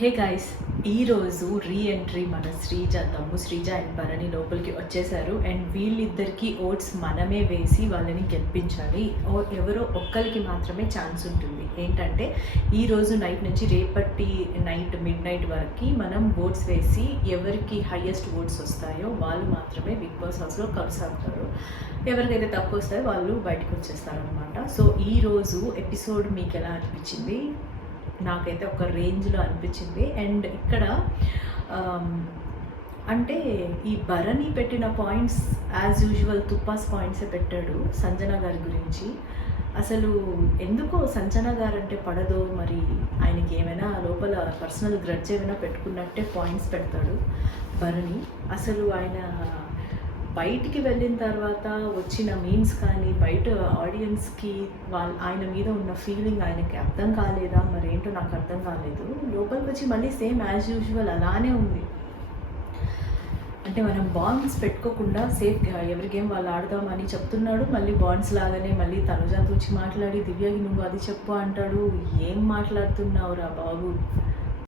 Hey guys, ఈరోజు reentry మన శ్రీజ, తమ్ము Sreeja and Bharani లోపలికి వచ్చేసారు. అండ్ వీళ్ళిద్దరికి ఓట్స్ మనమే వేసి వాళ్ళని గెలిపించాలి. ఎవరో ఒక్కరికి మాత్రమే ఛాన్స్ ఉంటుంది. ఏంటంటే ఈరోజు నైట్ నుంచి రేపటి నైట్ మిడ్ వరకు మనం ఓట్స్ వేసి ఎవరికి హయ్యెస్ట్ ఓట్స్ వస్తాయో వాళ్ళు మాత్రమే బిగ్ బాస్ హౌస్లో కొనసాగుతారు. ఎవరికైతే తక్కువ వస్తాయో వాళ్ళు బయటకు వచ్చేస్తారనమాట. సో ఈరోజు ఎపిసోడ్ మీకు ఎలా అనిపించింది? నాకైతే ఒక రేంజ్లో అనిపించింది. అండ్ ఇక్కడ అంటే ఈ భరణి పెట్టిన పాయింట్స్ యాజ్ యూజువల్ తుప్పాస్ పాయింట్సే పెట్టాడు సంజన గారి గురించి. అసలు ఎందుకో సంజన గారు అంటే పడదో, మరి ఆయనకి ఏమైనా లోపల పర్సనల్ గ్రడ్జ్ ఏమైనా పెట్టుకున్నట్టే పాయింట్స్ పెడతాడు భరణి. అసలు ఆయన బయటికి వెళ్ళిన తర్వాత వచ్చిన మీమ్స్ కానీ బయట ఆడియన్స్కి ఆయన మీద ఉన్న ఫీలింగ్ ఆయనకి అర్థం కాలేదా, మరేంటో నాకు అర్థం కాలేదు. లోపలికి వచ్చి మళ్ళీ సేమ్ యాజ్ యూజువల్ అలానే ఉంది. అంటే మనం బాండ్స్ పెట్టుకోకుండా సేఫ్గా ఎవరి గేమ్ వాళ్ళు ఆడదామని చెప్తున్నాడు. మళ్ళీ బాండ్స్ లాగానే మళ్ళీ తనుజాతో వచ్చి మాట్లాడి దివ్యకి నువ్వు అది చెప్పు అంటాడు. ఏం మాట్లాడుతున్నావురా బాబు?